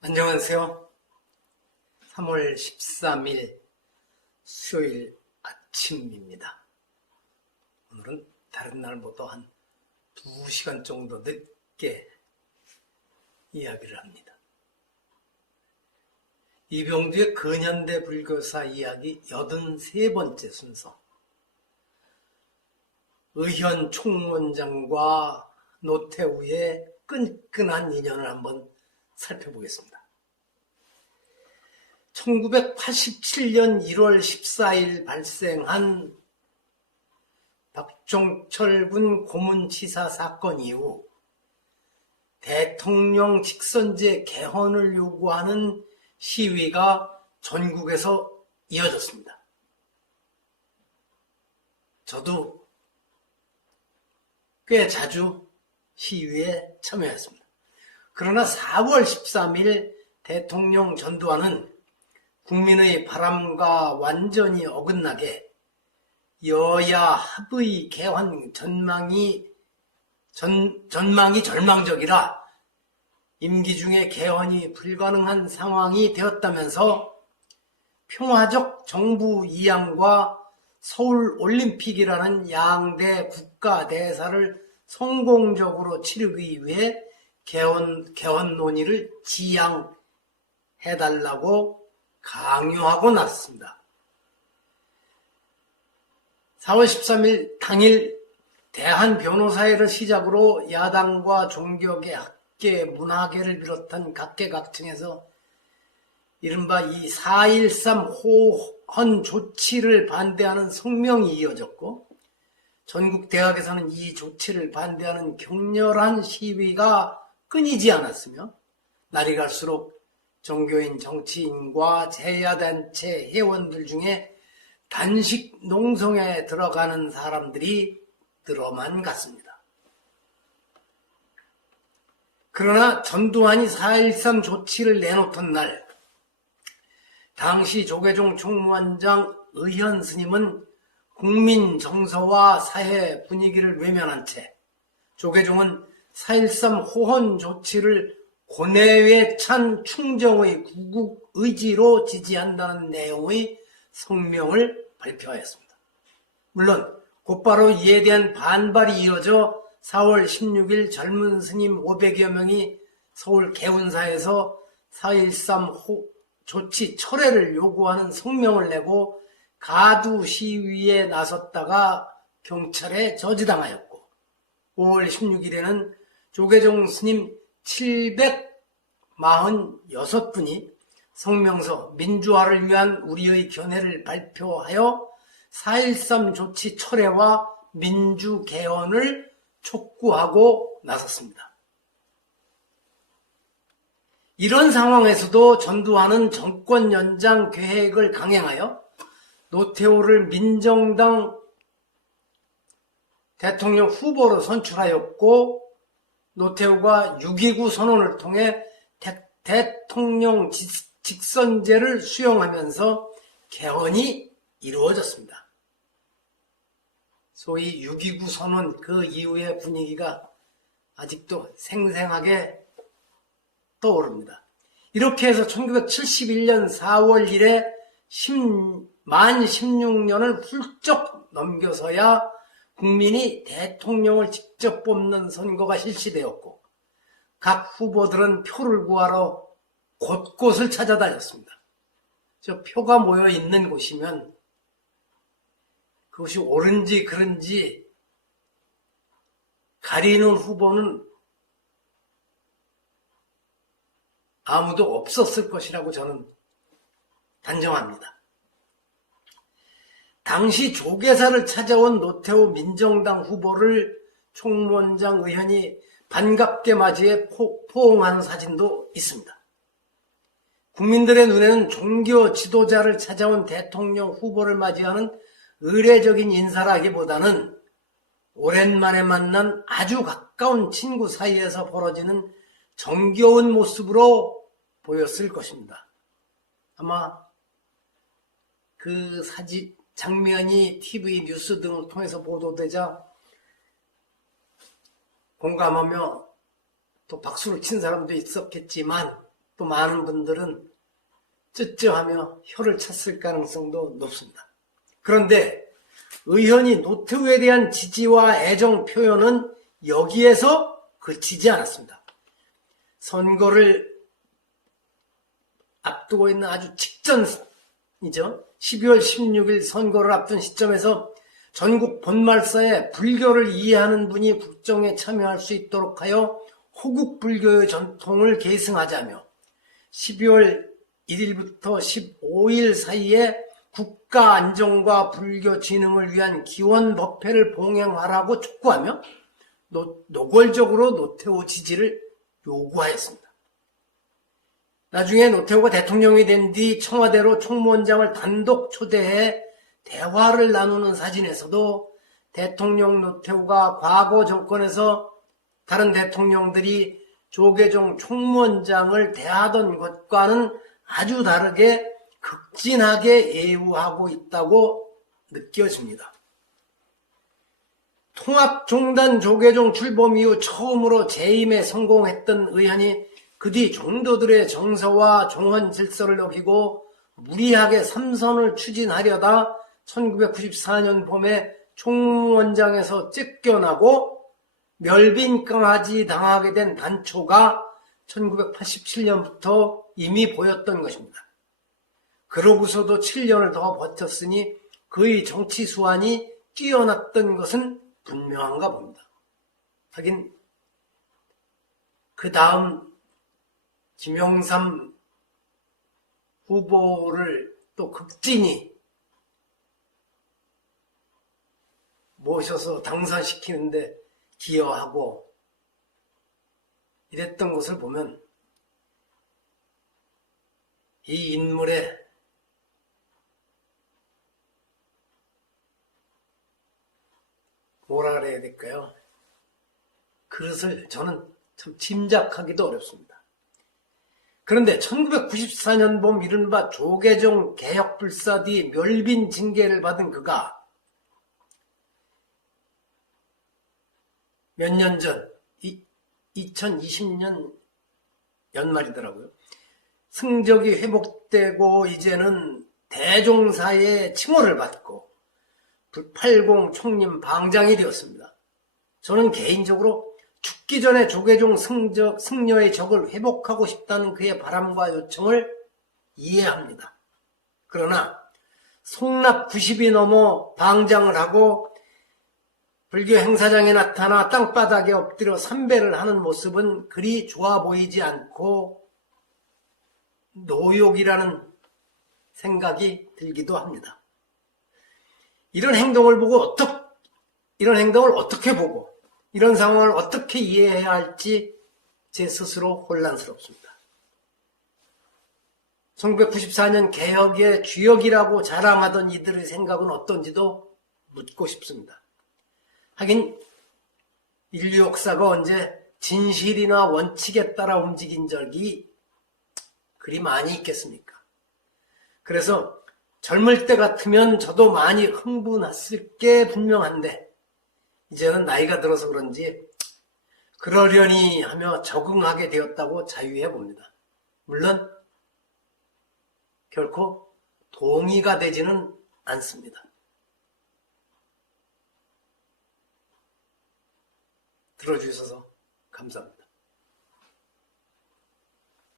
안녕하세요. 3월 13일 수요일 아침입니다. 오늘은 다른 날보다 한 2시간 정도 늦게 이야기를 합니다. 이병두의 근현대 불교사 이야기 83번째 순서. 의현 총무원장과 노태우의 끈끈한 인연을 한번 살펴보겠습니다. 1987년 1월 14일 발생한 박종철 군 고문치사 사건 이후 대통령 직선제 개헌을 요구하는 시위가 전국에서 이어졌습니다. 저도 꽤 자주 시위에 참여했습니다. 그러나 4월 13일 대통령 전두환은 국민의 바람과 완전히 어긋나게 여야 합의 개헌 전망이 절망적이라 임기 중에 개헌이 불가능한 상황이 되었다면서 평화적 정부 이양과 서울올림픽이라는 양대 국가대사를 성공적으로 치르기 위해 개헌 논의를 지양해달라고 강요하고 났습니다. 4월 13일 당일 대한변호사회를 시작으로 야당과 종교계, 학계, 문화계를 비롯한 각계각층에서 이른바 이 4.13 호헌 조치를 반대하는 성명이 이어졌고, 전국 대학에서는 이 조치를 반대하는 격렬한 시위가 끊이지 않았으며, 날이 갈수록 종교인, 정치인과 제야단체 회원들 중에 단식 농성에 들어가는 사람들이 늘어만 갔습니다. 그러나 전두환이 4.13 조치를 내놓던 날, 당시 조계종 총무원장 의현 스님은 국민 정서와 사회 분위기를 외면한 채 조계종은 4.13 호헌 조치를 고뇌에 찬 충정의 구국 의지로 지지한다는 내용의 성명을 발표하였습니다. 물론 곧바로 이에 대한 반발이 이어져 4월 16일 젊은 스님 500여 명이 서울 개운사에서 4.13 조치 철회를 요구하는 성명을 내고 가두 시위에 나섰다가 경찰에 저지당하였고, 5월 16일에는 조계종 스님 746분이 성명서 민주화를 위한 우리의 견해를 발표하여 4.13 조치 철회와 민주개헌을 촉구하고 나섰습니다. 이런 상황에서도 전두환은 정권 연장 계획을 강행하여 노태우를 민정당 대통령 후보로 선출하였고, 노태우가 6.29 선언을 통해 대통령 직선제를 수용하면서 개헌이 이루어졌습니다. 소위 6.29 선언 그 이후의 분위기가 아직도 생생하게 떠오릅니다. 이렇게 해서 1971년 4월 1일에 만 16년을 훌쩍 넘겨서야 국민이 대통령을 직접 뽑는 선거가 실시되었고, 각 후보들은 표를 구하러 곳곳을 찾아다녔습니다. 저 표가 모여 있는 곳이면 그것이 옳은지 그른지 가리는 후보는 아무도 없었을 것이라고 저는 단정합니다. 당시 조계사를 찾아온 노태우 민정당 후보를 총무원장 의현이 반갑게 맞이해 포옹하는 사진도 있습니다. 국민들의 눈에는 종교 지도자를 찾아온 대통령 후보를 맞이하는 의례적인 인사라기보다는 오랜만에 만난 아주 가까운 친구 사이에서 벌어지는 정겨운 모습으로 보였을 것입니다. 아마 그 장면이 TV 뉴스 등을 통해서 보도되자 공감하며 또 박수를 친 사람도 있었겠지만 또 많은 분들은 쯧쯧하며 혀를 찼을 가능성도 높습니다. 그런데 의원이 노태우에 대한 지지와 애정 표현은 여기에서 그치지 않았습니다. 선거를 앞두고 있는 아주 직전이죠. 12월 16일 선거를 앞둔 시점에서 전국 본말사에 불교를 이해하는 분이 국정에 참여할 수 있도록 하여 호국 불교의 전통을 계승하자며 12월 1일부터 15일 사이에 국가 안정과 불교 진흥을 위한 기원법회를 봉행하라고 촉구하며 노골적으로 노태우 지지를 요구하였습니다. 나중에 노태우가 대통령이 된 뒤 청와대로 총무원장을 단독 초대해 대화를 나누는 사진에서도 대통령 노태우가 과거 정권에서 다른 대통령들이 조계종 총무원장을 대하던 것과는 아주 다르게 극진하게 예우하고 있다고 느껴집니다. 통합종단 조계종 출범 이후 처음으로 재임에 성공했던 의원이 그 뒤 종도들의 정서와 종헌 질서를 어기고 무리하게 삼선을 추진하려다 1994년 봄에 총무원장에서 찢겨나고 멸빈강아지 당하게 된 단초가 1987년부터 이미 보였던 것입니다. 그러고서도 7년을 더 버텼으니 그의 정치 수완이 뛰어났던 것은 분명한가 봅니다. 하긴 그 다음 김영삼 후보를 또 극진히 모셔서 당선시키는데 기여하고 이랬던 것을 보면 이 인물의 뭐라 그래야 될까요? 그것을 저는 참 짐작하기도 어렵습니다. 그런데 1994년 봄 이른바 조계종 개혁불사 뒤 멸빈 징계를 받은 그가 몇 년 전, 2020년 연말이더라고요. 승적이 회복되고 이제는 대종사의 칭호를 받고 80 총림 방장이 되었습니다. 저는 개인적으로 죽기 전에 조계종 승려의 적을 회복하고 싶다는 그의 바람과 요청을 이해합니다. 그러나 송납 90이 넘어 방장을 하고 불교 행사장에 나타나 땅바닥에 엎드려 삼배를 하는 모습은 그리 좋아 보이지 않고 노욕이라는 생각이 들기도 합니다. 이런 행동을 어떻게 보고 이런 상황을 어떻게 이해해야 할지 제 스스로 혼란스럽습니다. 1994년 개혁의 주역이라고 자랑하던 이들의 생각은 어떤지도 묻고 싶습니다. 하긴 인류 역사가 언제 진실이나 원칙에 따라 움직인 적이 그리 많이 있겠습니까? 그래서 젊을 때 같으면 저도 많이 흥분했을 게 분명한데 이제는 나이가 들어서 그런지 그러려니 하며 적응하게 되었다고 자유해 봅니다. 물론 결코 동의가 되지는 않습니다. 들어주셔서 감사합니다.